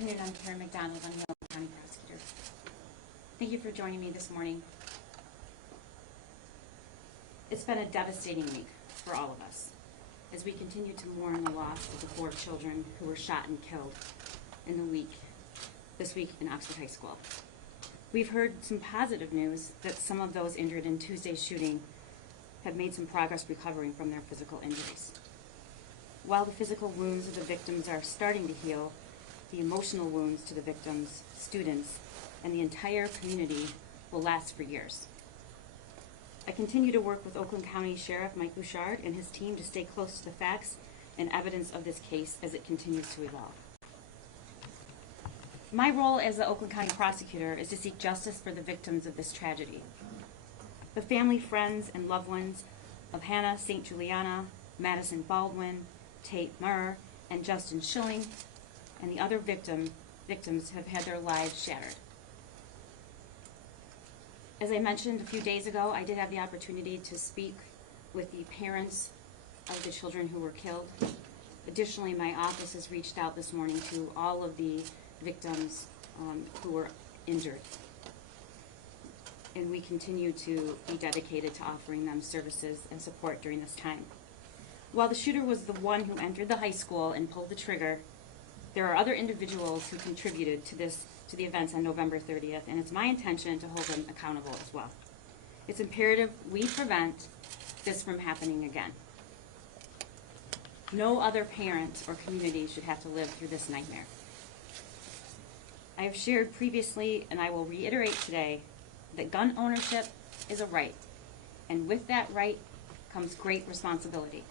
afternoon. I'm Karen McDonald. I'm the County Prosecutor. Thank you for joining me this morning. It's been a devastating week for all of us as we continue to mourn the loss of the 4 children who were shot and killed this week in Oxford High School. We've heard some positive news that some of those injured in Tuesday's shooting have made some progress recovering from their physical injuries. While the physical wounds of the victims are starting to heal, the emotional wounds to the victims, students, and the entire community will last for years. I continue to work with Oakland County Sheriff Mike Bouchard and his team to stay close to the facts and evidence of this case as it continues to evolve. My role as the Oakland County Prosecutor is to seek justice for the victims of this tragedy. The family, friends, and loved ones of Hannah St. Juliana, Madison Baldwin, Tate Murr, and Justin Schilling, and the other victims have had their lives shattered. As I mentioned a few days ago, I did have the opportunity to speak with the parents of the children who were killed. Additionally, my office has reached out this morning to all of the victims who were injured. And we continue to be dedicated to offering them services and support during this time. While the shooter was the one who entered the high school and pulled the trigger, there are other individuals who contributed to the events on November 30th, and it's my intention to hold them accountable as well. It's imperative we prevent this from happening again. No other parent or community should have to live through this nightmare. I have shared previously, and I will reiterate today, that gun ownership is a right, and with that right comes great responsibility.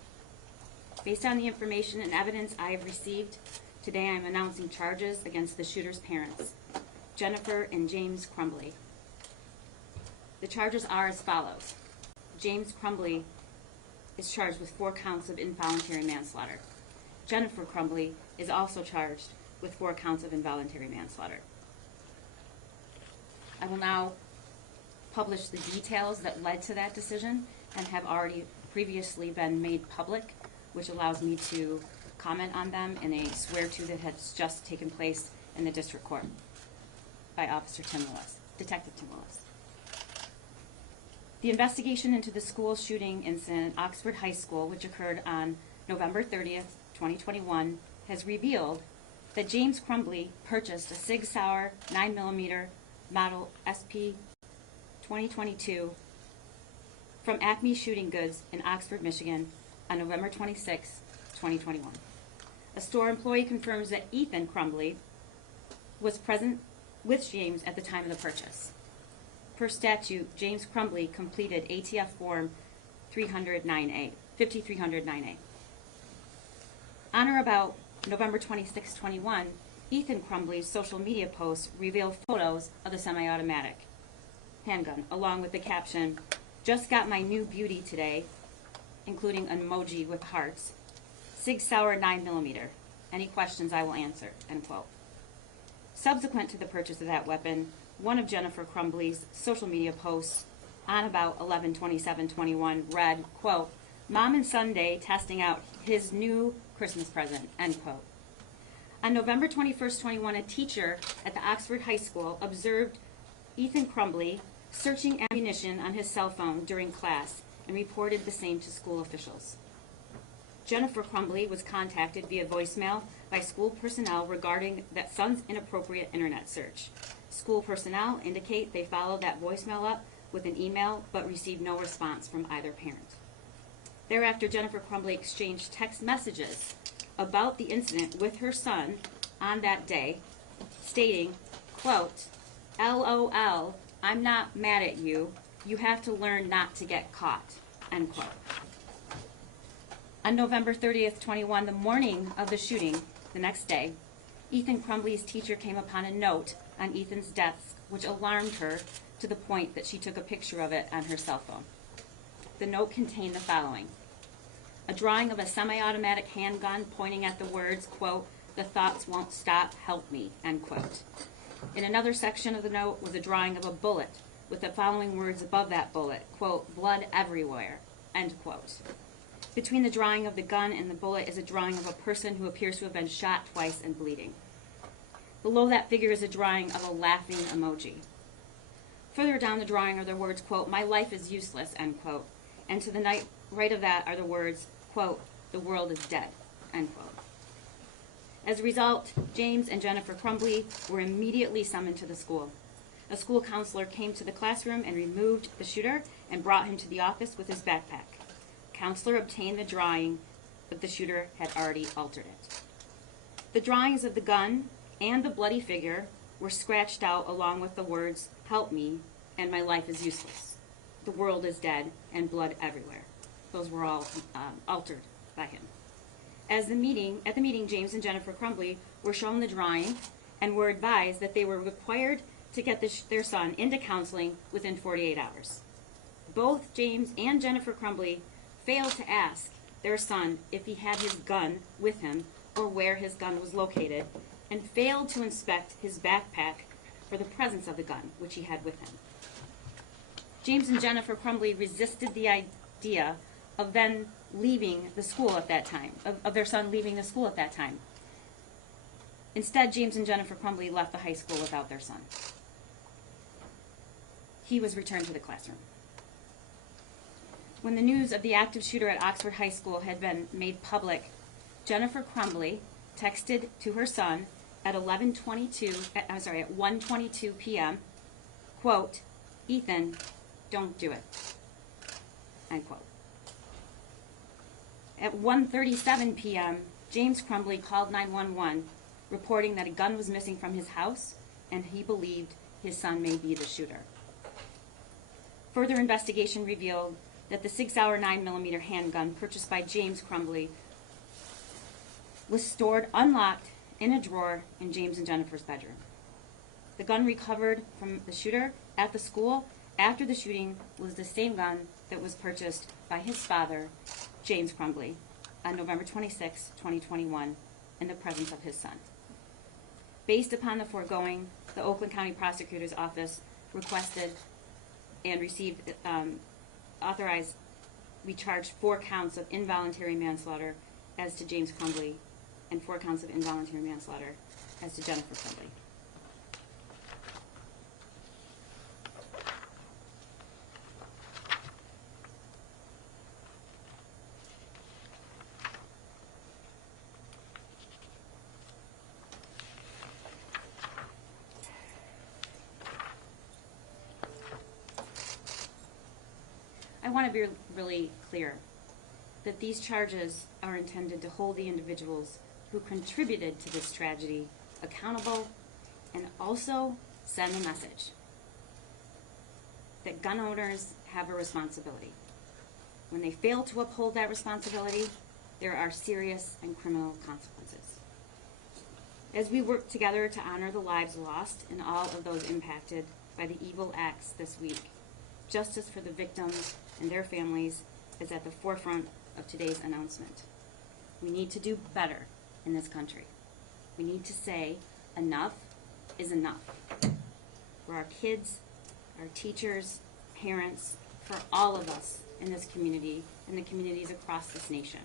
Based on the information and evidence I have received, today I am announcing charges against the shooter's parents, Jennifer and James Crumbley. The charges are as follows. James Crumbley is charged with 4 counts of involuntary manslaughter. Jennifer Crumbley is also charged with 4 counts of involuntary manslaughter. I will now publish the details that led to that decision and have already previously been made public, which allows me to comment on them in a swear-to that has just taken place in the district court by Detective Tim Willis. The investigation into the school shooting incident at Oxford High School, which occurred on November 30th, 2021, has revealed that James Crumbley purchased a Sig Sauer 9mm model SP 2022 from Acme Shooting Goods in Oxford, Michigan on November 26, 2021. A store employee confirms that Ethan Crumbley was present with James at the time of the purchase. Per statute, James Crumbley completed ATF Form 5309A. On or about November 26, 21, Ethan Crumbley's social media posts reveal photos of the semi-automatic handgun, along with the caption, "Just got my new beauty today," including an emoji with hearts, "Sig Sauer 9mm. Any questions I will answer," end quote. Subsequent to the purchase of that weapon, one of Jennifer Crumbley's social media posts on about 11/27/21 read, quote, "Mom and Sunday testing out his new Christmas present," end quote. On November 21st, 21, a teacher at the Oxford High School observed Ethan Crumbley searching ammunition on his cell phone during class and reported the same to school officials. Jennifer Crumbley was contacted via voicemail by school personnel regarding that son's inappropriate internet search. School personnel indicate they followed that voicemail up with an email but received no response from either parent. Thereafter, Jennifer Crumbley exchanged text messages about the incident with her son on that day, stating, quote, "LOL, I'm not mad at you. You have to learn not to get caught," end quote. On November 30th, 21, the morning of the shooting, the next day, Ethan Crumbley's teacher came upon a note on Ethan's desk, which alarmed her to the point that she took a picture of it on her cell phone. The note contained the following: a drawing of a semi-automatic handgun pointing at the words, quote, "The thoughts won't stop, help me," end quote. In another section of the note was a drawing of a bullet with the following words above that bullet, quote, "Blood everywhere," end quote. Between the drawing of the gun and the bullet is a drawing of a person who appears to have been shot twice and bleeding. Below that figure is a drawing of a laughing emoji. Further down the drawing are the words, quote, "My life is useless," end quote. And to the right of that are the words, quote, "The world is dead," end quote. As a result, James and Jennifer Crumbley were immediately summoned to the school. A school counselor came to the classroom and removed the shooter and brought him to the office with his backpack. Counselor obtained the drawing, but the shooter had already altered it. The drawings of the gun and the bloody figure were scratched out along with the words, "Help me," and "My life is useless." "The world is dead," and "blood everywhere." Those were all altered by him. At the meeting, James and Jennifer Crumbley were shown the drawing and were advised that they were required to get their son into counseling within 48 hours. Both James and Jennifer Crumbley failed to ask their son if he had his gun with him or where his gun was located, and failed to inspect his backpack for the presence of the gun, which he had with him. James and Jennifer Crumbley resisted the idea of then leaving the school at that time, of their son leaving the school at that time. Instead, James and Jennifer Crumbley left the high school without their son. He was returned to the classroom. When the news of the active shooter at Oxford High School had been made public, Jennifer Crumbley texted to her son at 1:22 p.m., quote, "Ethan, don't do it," end quote. At 1:37 p.m., James Crumbley called 911, reporting that a gun was missing from his house and he believed his son may be the shooter. Further investigation revealed that the 6-hour 9mm handgun purchased by James Crumbley was stored unlocked in a drawer in James and Jennifer's bedroom. The gun recovered from the shooter at the school after the shooting was the same gun that was purchased by his father, James Crumbley, on November 26, 2021, in the presence of his son. Based upon the foregoing, the Oakland County Prosecutor's Office requested and received, authorized, we charged 4 counts of involuntary manslaughter as to James Crumbley and 4 counts of involuntary manslaughter as to Jennifer Crumbley. I want to be really clear that these charges are intended to hold the individuals who contributed to this tragedy accountable and also send a message that gun owners have a responsibility. When they fail to uphold that responsibility, there are serious and criminal consequences. As we work together to honor the lives lost and all of those impacted by the evil acts this week, justice for the victims and their families is at the forefront of today's announcement. We need to do better in this country. We need to say enough is enough. For our kids, our teachers, parents, for all of us in this community and the communities across this nation.